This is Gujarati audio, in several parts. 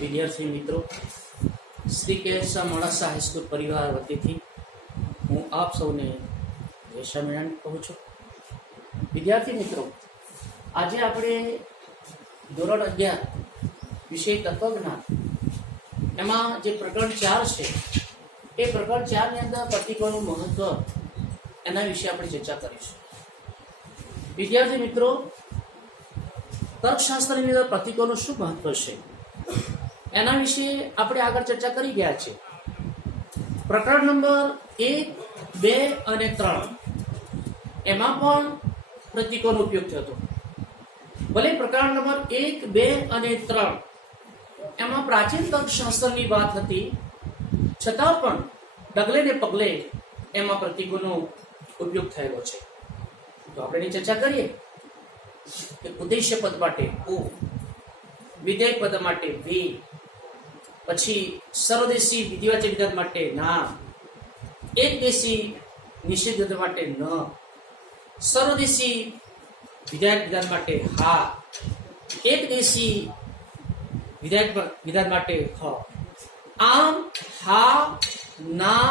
વિદ્યાર્થી મિત્રો, શ્રી કેશવ મોડાસા હાઈસ્કૂલ પરિવાર વતીથી હું આપ સૌને જય સ્વામિનારાયણ કહું છું. વિદ્યાર્થી મિત્રો, આજે આપણે ધોરણ 11 વિષય તત્વજ્ઞાન એમાં જે પ્રકરણ 4 છે એ પ્રકરણ 4 ની અંદર પ્રતીકોનું મહત્વ એના વિશે આપણે ચર્ચા કરીશું. વિદ્યાર્થી મિત્રો, તર્કશાસ્ત્રની અંદર પ્રતીકોનું શું મહત્વ છે એના વિશે આપણે આગળ ચર્ચા કરી ગયા છે. પ્રકરણ નંબર 1, 2 અને 3 એમાં પણ પ્રતીકોનો ઉપયોગ થયો હતો. ભલે પ્રકરણ નંબર 1, 2 અને 3 એમાં પ્રાચીન તર્કશાસ્ત્રની વાત હતી, છતાં પણ ડગલે ને પગલે એમાં પ્રતીકોનો ઉપયોગ થયેલો છે. તો આપણે એની ચર્ચા કરીએ કે ઉદ્દેશ્ય પદ માટે ઉ, વિધેય પદ માટે વિ, પછી સર્વદેશી વિધિવાચક વિધાન માટે ના, એકદેશી નિષેધ વિધાન માટે ન, સર્વદેશી વિધાયક વિધાન માટે હા, એકદેશી વિધાયક વિધાન માટે હ. આમ હા, ના,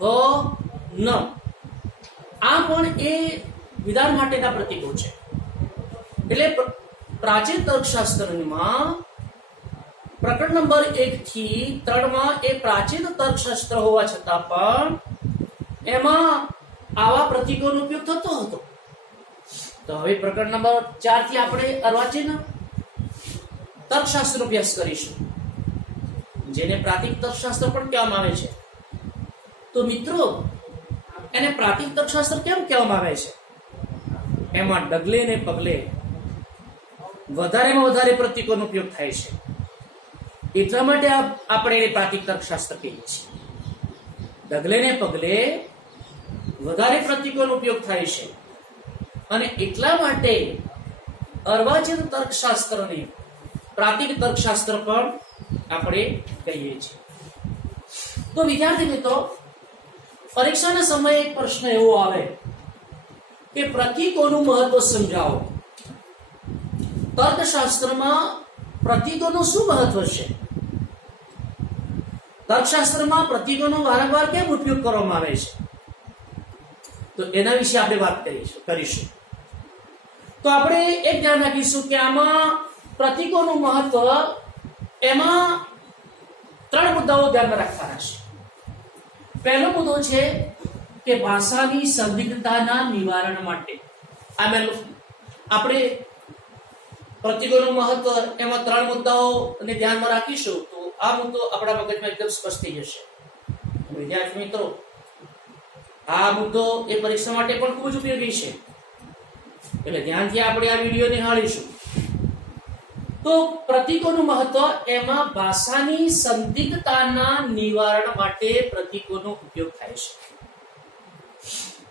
હ, ન આ પણ એ વિધાન માટેના પ્રતીકો છે. એટલે પ્રાચીન તર્કશાસ્ત્રમાં પ્રકરણ નંબર 1 થી 3 માં એ પ્રાચીન તર્કશાસ્ત્ર હોવા છતાં પણ એમાં આવા પ્રતીકોનો ઉપયોગ થતો હતો. તો હવે પ્રકરણ નંબર 4 થી આપણે અર્વાચીન તર્કશાસ્ત્રનો અભ્યાસ કરીશું, જેને પ્રાચીન તર્કશાસ્ત્ર પણ કહેવામાં આવે છે. તો મિત્રો, એને પ્રાચીન તર્કશાસ્ત્ર કેમ કહેવામાં આવે છે? એમાં ડગલે ને પગલે વધારેમાં વધારે પ્રતીકોનો ઉપયોગ થાય છે. એટલા માટે આપણે એને પ્રાચીન તર્કશાસ્ત્ર કહીએ છીએ. ડગલે ને પગલે વધારે પ્રતીકોનો ઉપયોગ થાય છે અને એટલા માટે અર્વાચીન તર્કશાસ્ત્રને પ્રાચીન તર્કશાસ્ત્ર પણ આપણે કહીએ છીએ. તો વિદ્યાર્થી મિત્રો, પરીક્ષાના સમયે એક પ્રશ્ન એવો આવે કે પ્રતીકોનું મહત્વ સમજાવો. તર્કશાસ્ત્રમાં પ્રતીકોનું શું મહત્વ છે? તર્કશાસ્ત્રમાં પ્રતીકોનો વારંવાર કેમ ઉપયોગ કરવામાં આવે છે? તો એના વિશે આપણે વાત કરીશું. તો આપણે એક ધ્યાન રાખીશું કે આમાં પ્રતીકોનું મહત્વ, એમાં 3 મુદ્દાઓ ધ્યાનમાં રાખવાના છે. પહેલો મુદ્દો છે કે ભાષાની સંદિગ્ધતાના નિવારણ માટે. આપણે પ્રતીકોનું મહત્વ એમાં 3 મુદ્દાઓને ધ્યાનમાં રાખીશું તો આ મુદ્દો આપણા મગજમાં એકદમ સ્પષ્ટ થઈ જશે. વિદ્યાર્થી મિત્રો, આ મુદ્દો એ પરીક્ષા માટે પણ ખૂબ જ ઉપયોગી છે, એટલે ધ્યાનથી આપણે આ વિડીયો નિહાળીશું. તો પ્રતીકોનું મહત્વ, એમાં ભાષાની સંદિગ્ધતાના નિવારણ માટે પ્રતીકોનો ઉપયોગ થાય છે.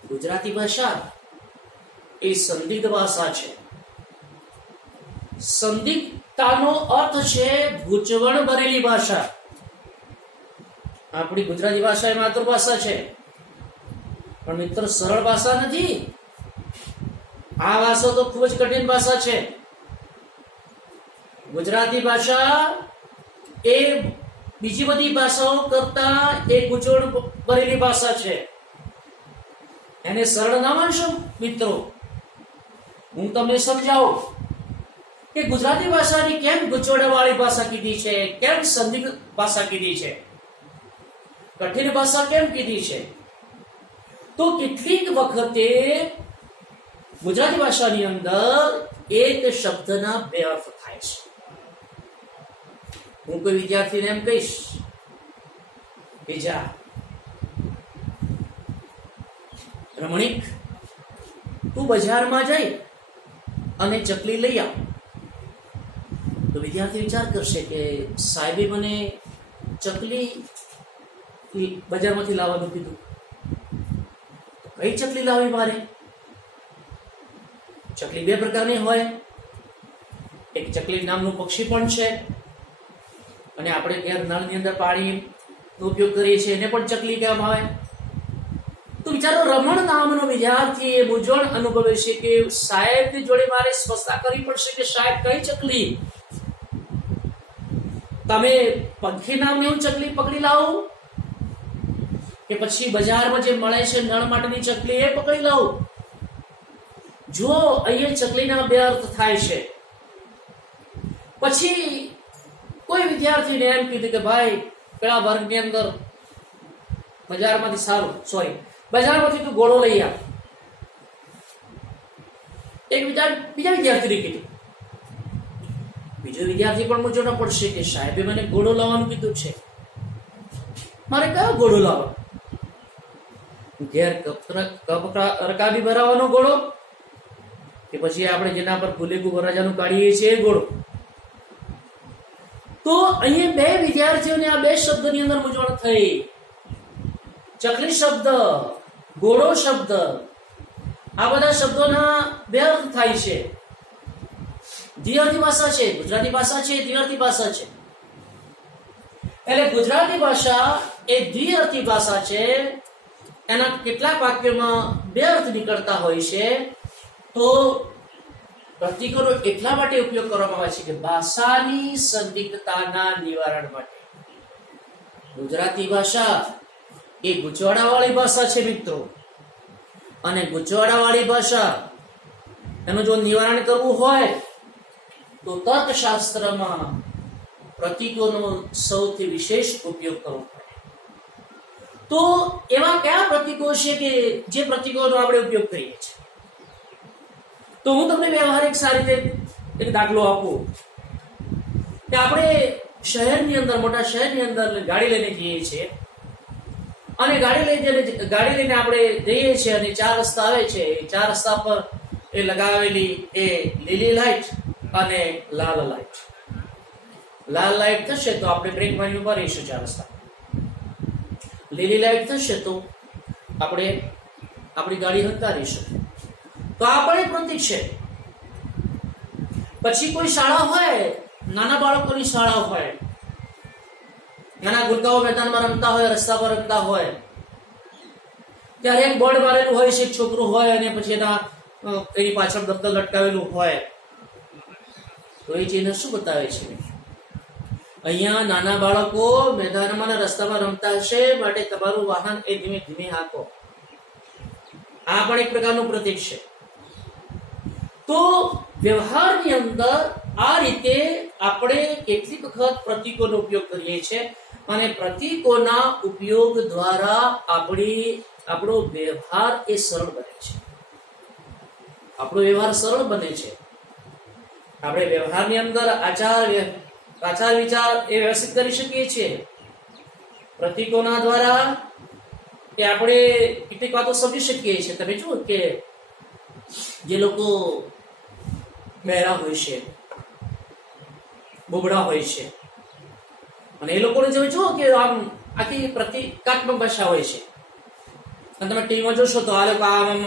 ગુજરાતી ભાષા એ સંદિગ્ધ ભાષા છે. સંદિગ્ધતાનો અર્થ છે ગૂંચવણ ભરેલી ભાષા. આપણી ગુજરાતી ભાષા એ માતૃભાષા છે, પણ મિત્ર સરળ ભાષા નથી. આ ભાષા તો ખૂબ જ કઠિન ભાષા છે. ગુજરાતી ભાષા એ બીજી બધી ભાષાઓ કરતા એ ગૂંચવણ ભરેલી ભાષા છે. એને સરળ ના માનશો મિત્રો. હું તમને સમજાવું કે ગુજરાતી ભાષાની કેમ ગૂંચવણવાળી ભાષા કીધી છે, કેમ સંદિગ્ધ ભાષા કીધી છે, કઠિન ભાષા કેમ કીધી છે. તો કેટલીક વખતે ગુજરાતી ભાષાની અંદર એક શબ્દના 2 અર્થ થાય છે. હું કોઈ વિદ્યાર્થીને એમ કહીશ કે જા રમણીક, તું બજારમાં જઈ અને ચકલી લઈ આવ. તો વિદ્યાર્થી વિચાર કરશે કે સાહેબે મને ચકલી બજારમાંથી લાવવાનું કીધું, કઈ ચકલી લાવી મારે? ચકલી 2 પ્રકારની હોય. એક ચકલી નામનું પક્ષી પણ છે, અને આપણે ઘેર નળની અંદર પાણીનો ઉપયોગ કરીએ છીએ, એને પણ ચકલી કહેવામાં આવે. તો વિચાર બિચારો રમણ નામનો વિદ્યાર્થી એ મૂંઝવણ અનુભવે છે કે સાહેબની જોડે મારે સ્પષ્ટતા કરવી પડશે કે સાહેબ કઈ ચકલી, તમે પંખી નામની ચકલી પકડી લાવો કે પછી બજારમાં જે મળે છે નળ માટેની ચકલી એ પકડી લાવો? જો અહીંયા ચકલીના બે અર્થ થાય છે. પછી કોઈ વિદ્યાર્થીને એમ કીધું કે ભાઈ પેલા વર્ગની અંદર બજારમાંથી તું ઘોડો લઈ આવ. બીજા વિદ્યાર્થીને કીધું. બીજો વિદ્યાર્થી પણ મૂંઝવણ પડશે કે સાહેબે મને ઘોડો લાવવાનું કીધું છે, મારે કયો ઘોડો લાવવાનો? ઘેર રકાબી ભરાવાનો ઘોડો કે પછી આપણે જેના પર ગુલેગુ વરરાજાનું કાઢીએ છીએ એ ઘોડો? તો અહીંયા બે વિદ્યાર્થીઓને આ બે શબ્દની અંદર મૂંઝવણ થઈ. ચકલી શબ્દ, ઘોડો શબ્દ, આ બધા શબ્દોના બે અર્થ થાય છે. દ્વિઅર્થી ભાષા છે, ગુજરાતી ભાષા છે, દ્વિઅર્થી ભાષા છે. એટલે ગુજરાતી ભાષા એ દ્વિઅર્થી ભાષા છે. એના કેટલાક વાક્યોમાં બે અર્થ નીકળતા હોય છે. તો પ્રતીકોનો એટલા માટે ઉપયોગ કરવામાં આવે છે કે ભાષાની સંદિગ્ધતાના નિવારણ માટે. ગુજરાતી ભાષા એ ગૂંચવાડાવાળી ભાષા છે મિત્રો, અને ગૂંચવાડાવાળી ભાષા એનું જો નિવારણ કરવું હોય તો તર્કશાસ્ત્રમાં પ્રતીકોનો સૌથી વિશેષ ઉપયોગ કરવો પડે. તો એવા કયા પ્રતીકો છે કે જે પ્રતીકોનો આપણે ઉપયોગ કરીએ છીએ? તો હું તમને વ્યવહારિક સારી રીતે એક દાખલો આપું કે આપણે શહેરની અંદર, મોટા શહેરની અંદર ગાડી લઈને જઈએ છીએ, અને ગાડી લઈને આપણે જઈએ છીએ અને 4 રસ્તા આવે છે. 4 રસ્તા પર એ લગાવેલી એ લીલી લાઈટ અને લાલ લાઈટ. લાલ લાઈટ થશે તો આપણે બ્રેક મારીને ઉભા રહીશું 4 રસ્તા. લીલી લાઈટ થશે તો આપણે આપણી ગાડી હંકારીશું. તો આ પણ એક પ્રતીક છે. પછી કોઈ શાળા હોય, નાના બાળકોની શાળા હોય, નાના ગુલકાઓ મેદાનમાં રમતા હોય, રસ્તા પર રમતા હોય, ત્યારે એક બોર્ડ મારેલું હોય છે, એક છોકરો હોય અને પછી એની પાછળ દફતર લટકાવેલું હોય. તો એ ચિહ્ન શું બતાવે છે? અહીંયા નાના બાળકો મેદાનમાં અને રસ્તામાં રમતા હશે, માટે તમારું વાહન એ ધીમે ધીમે હાંકો. આ પણ એક પ્રકારનું પ્રતીક છે. તો વ્યવહારની અંદર આ રીતે આપણે કેટલીક વખત પ્રતીકોનો ઉપયોગ કરીએ છીએ, અને પ્રતીકોના ઉપયોગ દ્વારા આપણો વ્યવહાર એ સરળ બને છે. આપણો વ્યવહાર સરળ બને છે. આપણે વ્યવહારની અંદર આચાર વિચાર એ વ્યવસ્થિત કરી શકીએ છીએ. પ્રતીકોના દ્વારા એ આપણે કેટલીક વાતો સમજી શકીએ છીએ. તમે જુઓ કે જે લોકો બહેરા હોય છે, બોબડા હોય છે, અને એ લોકોને તમે જુઓ કે આમ આખી પ્રતિકાત્મક ભાષા હોય છે. અને તમે ટીવીમાં જોશો તો આ લોકો આમ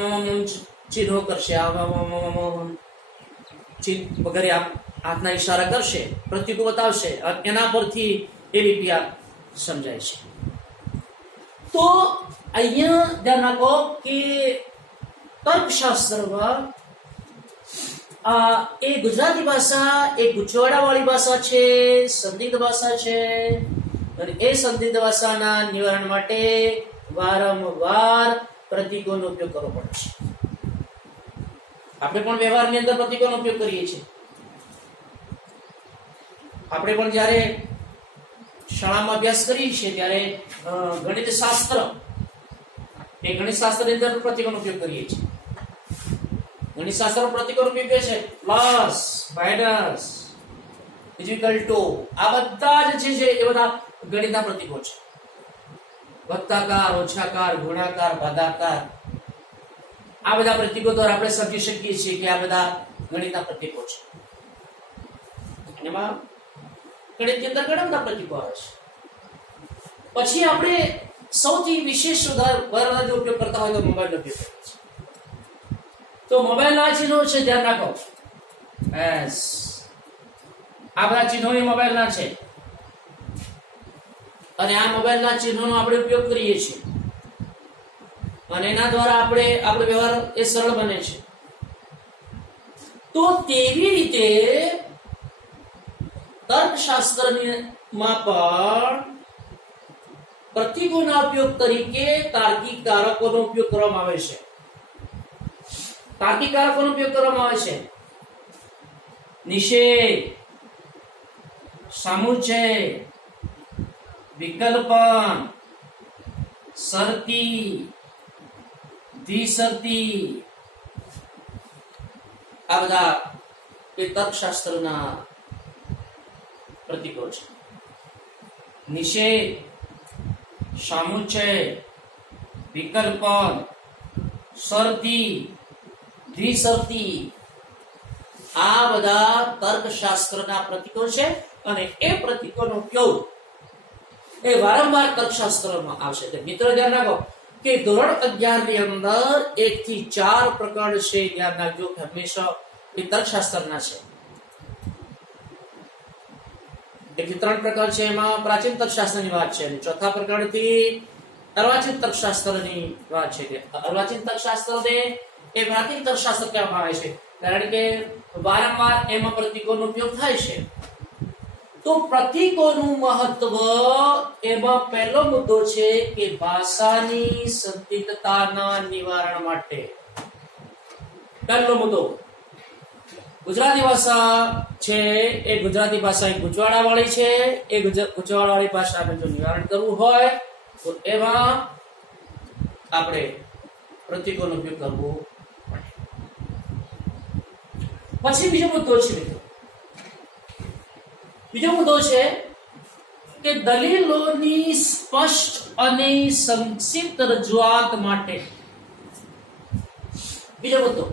ચિહ્નો કરશે, ચિહ્ન વગેરે હાથના ઈશારા કરશે, પ્રતીકો બતાવશે, એના પરથી એ લિપિ સમજાય છે. તો અહીંયા ધ્યાન રાખો કે તર્કશાસ્ત્રમાં એ ગુજરાતી ભાષા એ ગૂંચવાડાવાળી ભાષા છે, સંદિગ્ધ ભાષા છે, અને એ સંદિગ્ધ ભાષાના નિવારણ માટે વારંવાર પ્રતીકોનો ઉપયોગ કરવો પડે છે. આપણે પણ વ્યવહારની અંદર પ્રતીકોનો ઉપયોગ કરીએ છીએ. આપણે પણ જ્યારે શાળામાં અભ્યાસ કરીએ છીએ ત્યારે ગણિત શાસ્ત્રની અંદર પ્રતીકોનો ઉપયોગ કરીએ છીએ. ગણિત શાસ્ત્ર પ્રતીકોનો ઉપયોગ છે પ્લસ, માઇનસ, ઇક્વલ ટુ. આ બધા જ છે એ બધા ગણિતના પ્રતીકો છે. વત્તાકાર, ઓછાકાર, ગુણાકાર, ભાગાકાર, આ બધા પ્રતીકો દ્વારા આપણે સમજી શકીએ છીએ કે આ બધા ગણિતના પ્રતીકો છે. એમાં ગણિતની અંદર ઘણા બધા પ્રતીકો આવે છે. પછી આપણે સૌથી વિશેષ ઉદાહરણ ઉપયોગ કરતા હોય તો મોબાઈલનો ઉપયોગ કરીએ છીએ. તો મોબાઈલના ચિહ્નો છે, ધ્યાન રાખો. એસ આ બધા ચિહ્નો મોબાઈલના છે, અને આ મોબાઈલના ચિહ્નોનો આપણે ઉપયોગ કરીએ છીએ. અને એના દ્વારા આપણે આપણો વ્યવહાર એ સરળ બને છે. તો તેવી રીતે તર્કશાસ્ત્રમાં પણ પ્રતીકોના ઉપયોગ તરીકે તાર્કિક કારકોનો ઉપયોગ કરવામાં આવે છે. તાર્કિક કારકોનો ઉપયોગ કરવામાં આવે છે. નિષેધ, સમુચ્ચય, વિકલ્પન, શરતી, દ્વિશરતી, આ બધા એ તર્કશાસ્ત્રના પ્રતીકો છે. નિષેધ, સમુચ્ચય, વિકલ્પન, શરતી, દ્વિશરતી, આ બધા તર્કશાસ્ત્રના પ્રતીકો છે અને એ પ્રતીકોનો ઉપયોગ એ વારંવાર તર્કશાસ્ત્રમાં આવશે. મિત્રો ધ્યાન રાખો કે ધોરણ 11 ની અંદર 1 થી 4 પ્રકરણ છે. ધ્યાન રાખજો કે હંમેશા એ તર્કશાસ્ત્રના છે. 1 થી 3 પ્રકરણ છે એમાં પ્રાચીન તર્કશાસ્ત્રની વાત છે અને ચોથા પ્રકરણથી અર્વાચીન તર્કશાસ્ત્રની વાત છે. કે અર્વાચીન તર્કશાસ્ત્રને એ પ્રાચીન તર્કશાસ્ત્ર કહેવામાં આવે છે કારણ કે વારંવાર એમાં પ્રતીકોનો ઉપયોગ થાય છે. તો પ્રતીકોનું મહત્વ એમાં પહેલો મુદ્દો છે કે ભાષાની સંદિગ્ધતાના નિવારણ માટે. પહેલો મુદ્દો, ગુજરાતી ભાષા છે એ ગુજરાતી ભાષા ગૂંચવાડા વાળી છે. એ ગૂંચવાડા વાળી ભાષાને જો નિવારણ કરવું હોય તો એમાં આપણે પ્રતીકોનો ઉપયોગ કરવો પડે. પછી બીજો મુદ્દો છે મિત્રો, બીજો મુદ્દો છે કે દલીલોની સ્પષ્ટ અને સંક્ષિપ્ત રજૂઆત માટે. બીજો મુદ્દો,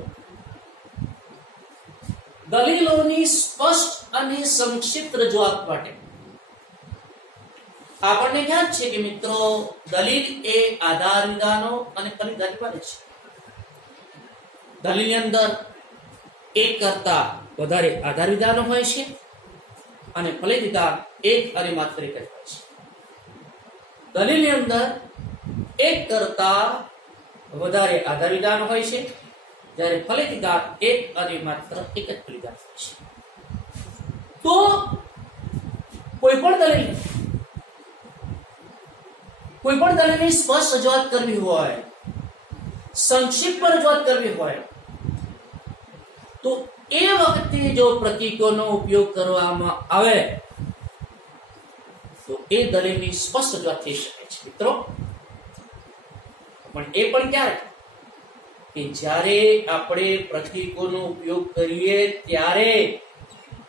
દલીલોની સ્પષ્ટ અને સંક્ષિપ્ત રજૂઆત માટે. આપણને ખ્યાલ છે કે મિત્રો દલીલ એ આધાર વિધાનો અને ફલિત બને છે. દલીલની અંદર એક કરતા વધારે આધાર વિધાનો હોય છે અને ફલિત વિધાન એક અને માત્ર એક જ હોય છે. દલીલની અંદર એક કરતા વધારે આધાર વિધાન હોય છે જ્યારે ફલિત વિધાન એક અને માત્ર એક જ ફલિત વિધાન હોય છે. તો કોઈ પણ દલીલની સ્પષ્ટ રજૂઆત કરવી હોય, સંક્ષિપ્ત રજૂઆત કરવી હોય તો એ વખતે જો પ્રતીકોનો ઉપયોગ કરવામાં આવે તો એ દલીલની સ્પષ્ટ રજૂઆત થઈ શકે છે મિત્રો. પણ એ પણ ક્યારે કે જ્યારે આપણે પ્રતીકોનો ઉપયોગ કરીએ ત્યારે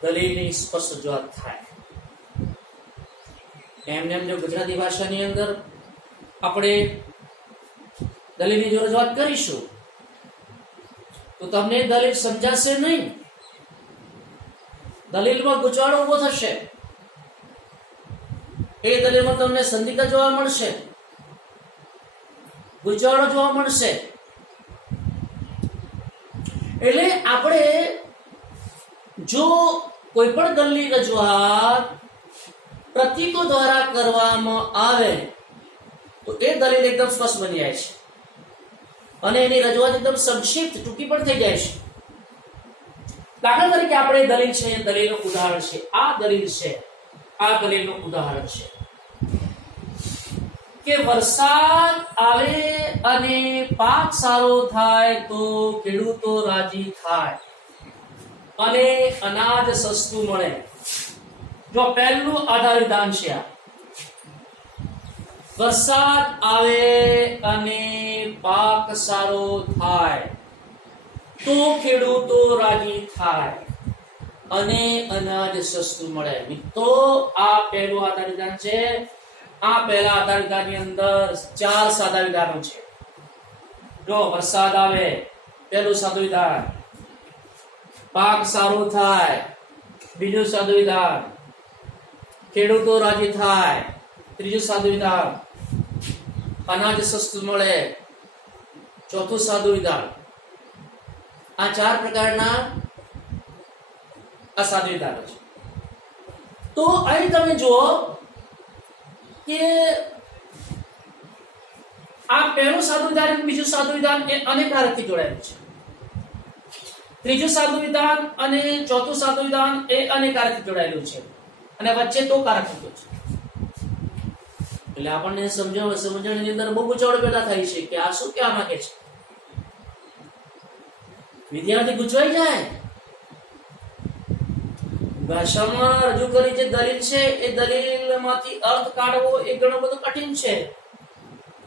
દલીલની સ્પષ્ટ રજૂઆત થાય. એમને જો ગુજરાતી ભાષાની અંદર આપણે દલીલની જો રજૂઆત કરીશું તો તમને દલીલ સમજાશે નહીં. દલીલમાં ગૂંચવાડો ઉભો થશે. એ દલીલમાં તમને સંદિગ્ધતા જોવા મળશે, ગૂંચવાડો જોવા મળશે. એટલે આપણે જો કોઈ પણ દલીલની રજૂઆત પ્રતીકો દ્વારા કરવામાં આવે તો એ દલીલ એકદમ સ્પષ્ટ બની જાય છે અને એની રજૂઆત એકદમ સંક્ષિપ્ત ટૂંકી પણ થઈ જાય છે. દાખલા તરીકે આપણે દલીલ છે, દલીલનું ઉદાહરણ છે. આ દલીલ છે, આ દલીલનું ઉદાહરણ છે કે વરસાદ આવે અને પાક સારો થાય તો ખેડૂતો રાજી થાય અને અનાજ સસ્તું મળે. જો પહેલું આધાર વિધાન છે આ. વરસાદ આવે અને પાક સારો થાય તો ખેડૂતો રાજી થાય અને અનાજ સસ્તું મળે. મિત્રો આ પહેલું આધાર વિધાન છે. આ પહેલા આધાર વિધાનની અંદર 4 સાદા વિધાનો છે. જો વરસાદ આવે પહેલું સાદું વિધાન, પાક સારો થાય બીજું સાદું વિધાન, ખેડૂતો રાજી થાય ત્રીજું સાદું વિધાન, અનાજ સસ્તું મળે ચોથું સાદું વિધાન. આ 4 પ્રકારના આ સાદું વિધાનો છે. તો અહીં તમે જુઓ કે આ પહેલું સાદું વિધાન અને બીજું સાદું વિધાન એ અને કારકથી જોડાયેલું છે. ત્રીજું સાદું વિધાન અને ચોથું સાદું વિધાન એ અને કારકથી જોડાયેલું છે અને વચ્ચે તો કારક મૂક્યો છે. એટલે આપણને સમજણની અંદર બહુ ગૂંચવણ પેદા થાય છે કે આ શું કહેવા માંગે છે. વિદ્યાર્થી ગૂંચવાઈ જાય. ભાષામાં રજૂ કરી જે દલીલ છે એ દલીલમાંથી અર્થ કાઢવો એ ઘણું બધું કઠિન છે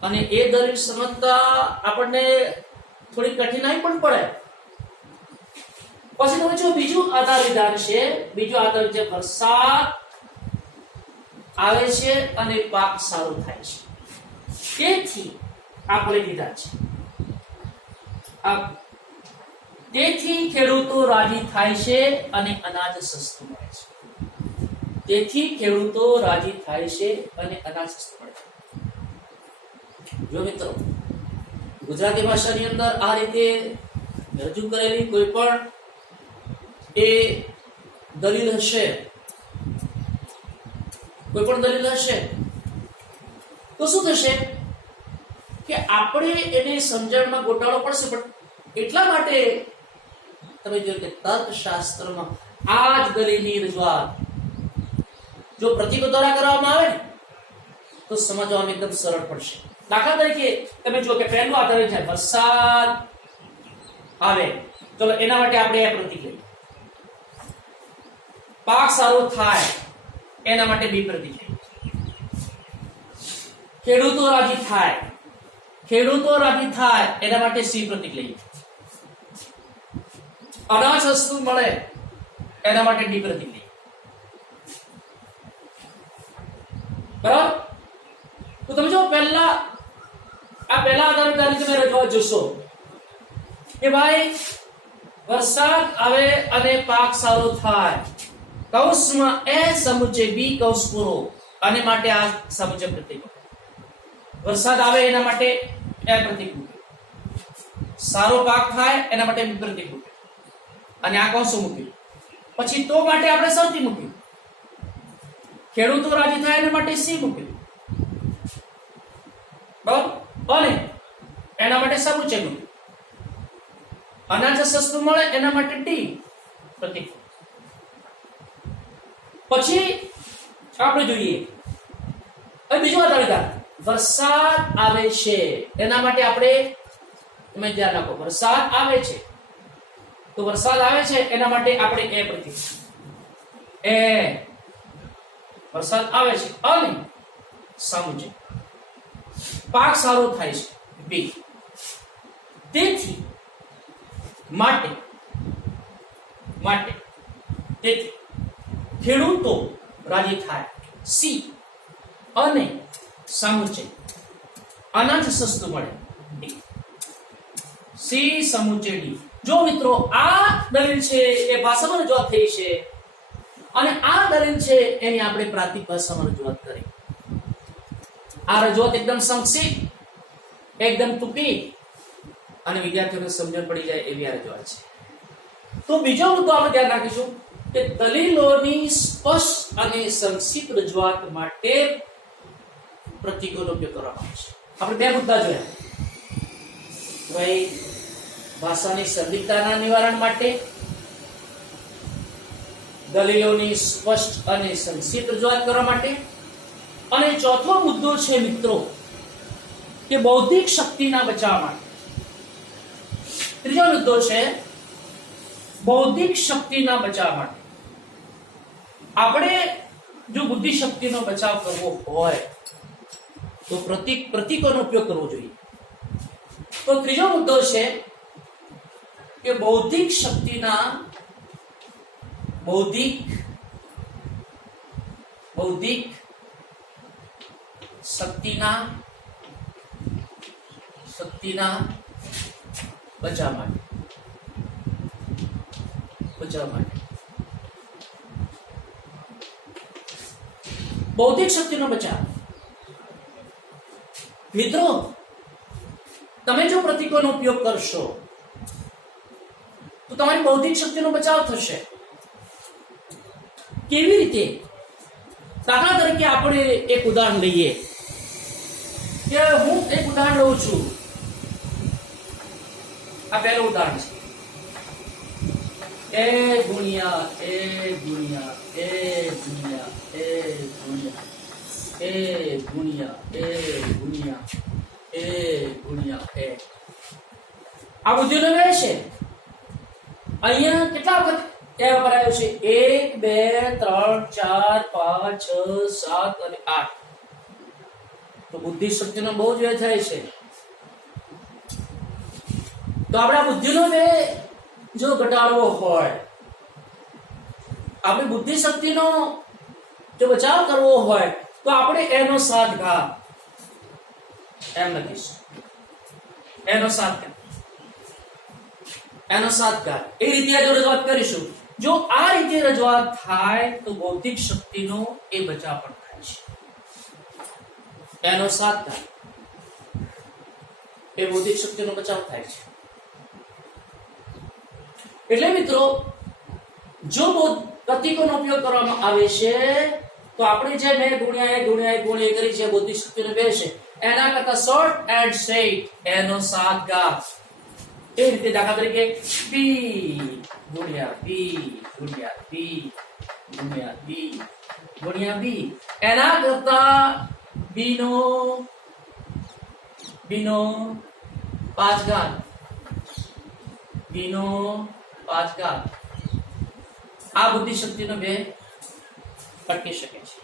અને એ દલીલ સમજતા આપણને થોડી કઠિનાઈ પણ પડે. પછી તમે જો બીજું આધાર વિધાન છે. બીજું આધાર છે વરસાદ આવે છે અને પાક સારો થાય છે. તેથી આપણે લીધા છે. તેથી ખેડૂતો રાજી થાય છે અને અનાજ સસ્તું મળે છે. તેથી ખેડૂતો રાજી થાય છે અને અનાજ સસ્તું મળે છે. જો મિત્રો ગુજરાતી ભાષાની અંદર આ રીતે રજૂ કરેલી કોઈ પણ એ દલીલ હશે, કોઈ પણ દલીલ હશે તો શું થશે કે આપણે એને સમજણમાં ગોટાળો પડશે. પણ એટલા માટે તમે જોયું કે તર્કશાસ્ત્રમાં આ જ દલીલની રજૂઆત જો પ્રતીકો દ્વારા કરવામાં આવે ને તો સમજવામાં એકદમ સરળ પડશે. દાખલા તરીકે તમે જો કે પહેલું આધાર છે વરસાદ આવે, ચલો એના માટે આપણે એ પ્રતીક લઈએ. પાક સારો થાય એના માટે બી પ્રતીક લઈએ. ખેડૂતો રાજી થાય, ખેડૂતો રાજી થાય એના માટે સી પ્રતીક લઈએ. અનાજ સસ્તું મળે એના માટે ડી પ્રતીક લઈએ. બરાબર? તો તમે જો પહેલા આધાર વિધાનની તમે રજૂઆત જોશો કે ભાઈ વરસાદ આવે અને પાક સારો થાય, કૌંસમાં એ સમુચય બી કૌંસ પૂરો અને માટે આ સમુચય પ્રતીક. વરસાદ આવે એના માટે એ પ્રતીક મૂક્યું, સારો પાક થાય એના માટે બી પ્રતીક મૂક્યું અને આ કૌંસો મૂક્યું. પછી તો માટે આપણે સૌથી મૂક્યું, ખેડૂતો રાજી થાય એના માટે સી મૂક્યું, બરાબર, અને એના માટે સમુચય મૂક્યું. અનાજ સસ્તું મળે એના માટે ડી પ્રતીક. પછી આપણે જોઈએ હવે બીજો આધાર વિધાન વરસાદ આવે છે એના માટે આપણે તમે ધ્યાન રાખો, વરસાદ આવે છે તો વરસાદ આવે છે એના માટે આપણે એ પ્રતીક, એ વરસાદ આવે છે અને સમુચય. પાક સારો થાય છે બી. તેથી માટે તેથી ખેડૂતો રાજી થાય સી અને સમુચય અનાજ સસ્તું મળે ડી. C સમુચય D. જો મિત્રો આ દલીલ છે એ ભાષામાં રજૂઆત થઈ છે અને આ દલીલ છે એની આપણે પ્રાતિક ભાષામાં રજૂઆત કરી. આ રજૂઆત એકદમ સંક્ષિપ્ત, એકદમ ટૂંકી અને વિદ્યાર્થીઓને સમજણ પડી જાય એવી આ રજૂઆત છે. તો બીજો મુદ્દો આપણે ધ્યાન રાખીશું કે દલીલોની સ્પષ્ટ અને સંક્ષિપ્ત રજૂઆત માટે પ્રતીકોનો ઉપયોગ કરવામાં આવે છે. આપણે બે મુદ્દા જોયા. ભાઈ ભાષાની સંદિગ્ધતાના નિવારણ માટે દલીલોની સ્પષ્ટ અને સંક્ષિપ્ત રજૂઆત કરવા માટે, અને ચોથો મુદ્દો છે મિત્રો કે બૌદ્ધિક શક્તિના બચાવ માટે. ત્રીજો મુદ્દો છે બૌદ્ધિક શક્તિના બચાવ માટે. આપણે જો બુદ્ધિ શક્તિનો બચાવ કરવો હોય તો પ્રતીકોનો ઉપયોગ કરવો જોઈએ. તો ત્રીજો મુદ્દો છે કે બૌદ્ધિક શક્તિના બચાવ માટે. બૌદ્ધિક શક્તિનો બચાવ. મિત્રો તમે જો પ્રતીકોનો ઉપયોગ કરશો તો તમારી બૌદ્ધિક શક્તિનો બચાવ થશે. કેવી રીતે? દાખલા તરીકે આપણે એક ઉદાહરણ લઈએ કે હું એક ઉદાહરણ લઉં છું. આ પહેલું ઉદાહરણ છે. A ગુણ્યા A ગુણ્યા A ગુણ્યા A ગુણ્યા A ગુણ્યા A ગુણ્યા A ગુણ્યા A. આ બુદ્ધિનો મેળ છે. અહીંયા કેટલા વખત A વપરાયો છે? 1 2 3 4 5 6 7 અને 8. તો બુદ્ધિ શક્તિનો બહુ જ વ્યય થાય છે. તો આપણે બુદ્ધિનો વ્યય જો ઘટાડવો હોય, આપણી બુદ્ધિ શક્તિનો જો બચાવ કરવો હોય, તો આપણે એનો 7 ઘાત એમ લખીશું. એનો 7 ઘાત એ રીતે જો રજૂઆત કરીશું. જો આ રીતે રજૂઆત થાય તો બૌદ્ધિક શક્તિનો એ બચાવ પણ થાય છે. એનો 7 ઘાત એ બૌદ્ધિક શક્તિનો બચાવ થાય છે. એટલે મિત્રો, જો પ્રતીકોનો ઉપયોગ કરવામાં આવે છે તો આપણે જે મેં ગુણ્યા કરી છે બૌદ્ધિક શક્તિનો બે છે, એના કરતા શોર્ટ એન્ડ સ્ટ્રેટ એનો 7 ઘાત. એ રીતે દાખલા તરીકે P ગુણ્યા P ગુણ્યા P ગુણ્યા B ગુણ્યા B, એના કરતા B નો 5 ઘાત, B નો 5 ઘાત. આ બુદ્ધિ શક્તિનો બે અટકી શકે છે.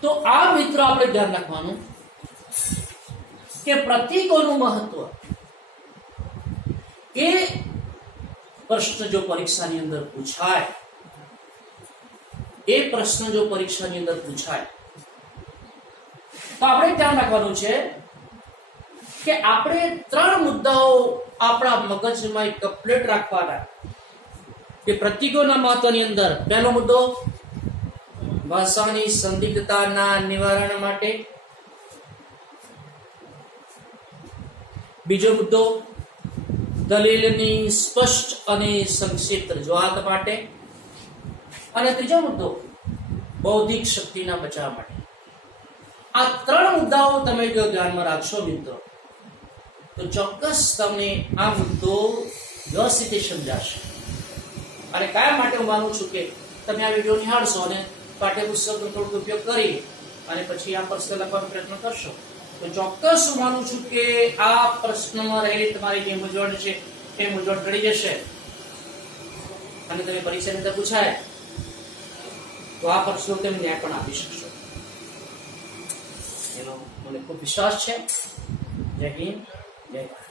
તો આ મિત્રો આપણે ધ્યાન રાખવાનું કે પ્રતીકોનું મહત્વ એ પ્રશ્ન જો પરીક્ષાની અંદર પૂછાય, તો આપણે ધ્યાન રાખવાનું છે કે આપણે 3 મુદ્દાઓ આપણા મગજમાં કમ્પ્લીટ રાખવાના. કે પ્રતીકોના મહત્વની અંદર પહેલો મુદ્દો ભાષાની સંદિગ્ધતાના નિવારણ માટે, બીજો મુદ્દો દલીલની સ્પષ્ટ અને સંક્ષિપ્ત રજૂઆત માટે, અને ત્રીજો મુદ્દો બૌદ્ધિક શક્તિના બચાવ માટે. આ 3 મુદ્દાઓ તમે જો ધ્યાનમાં રાખશો મિત્રો, તો ચોક્કસ તમને આ મુદ્દો વ્યવસ્થિત સમજાશે. અને કાયમ માટે હું માનું છું કે તમે આ વિડીયો નિહાળશો અને પાઠ્યપુસ્તકનો થોડો ઉપયોગ કરી અને પછી આ પ્રશ્ન લખવાનો પ્રયત્ન કરશો, તો ચોક્કસ હું માનું છું કે આ પ્રશ્નમાં રહેલી તમારી જે મૂંઝવણ છે એ મૂંઝવણ ટળી જશે અને તમે પરીક્ષાની અંદર પૂછાય તો આ પ્રશ્નો તમે ન્યાય પણ આપી શકશો. એનો મને ખૂબ વિશ્વાસ છે. જય હિન્દ, જય ભારત.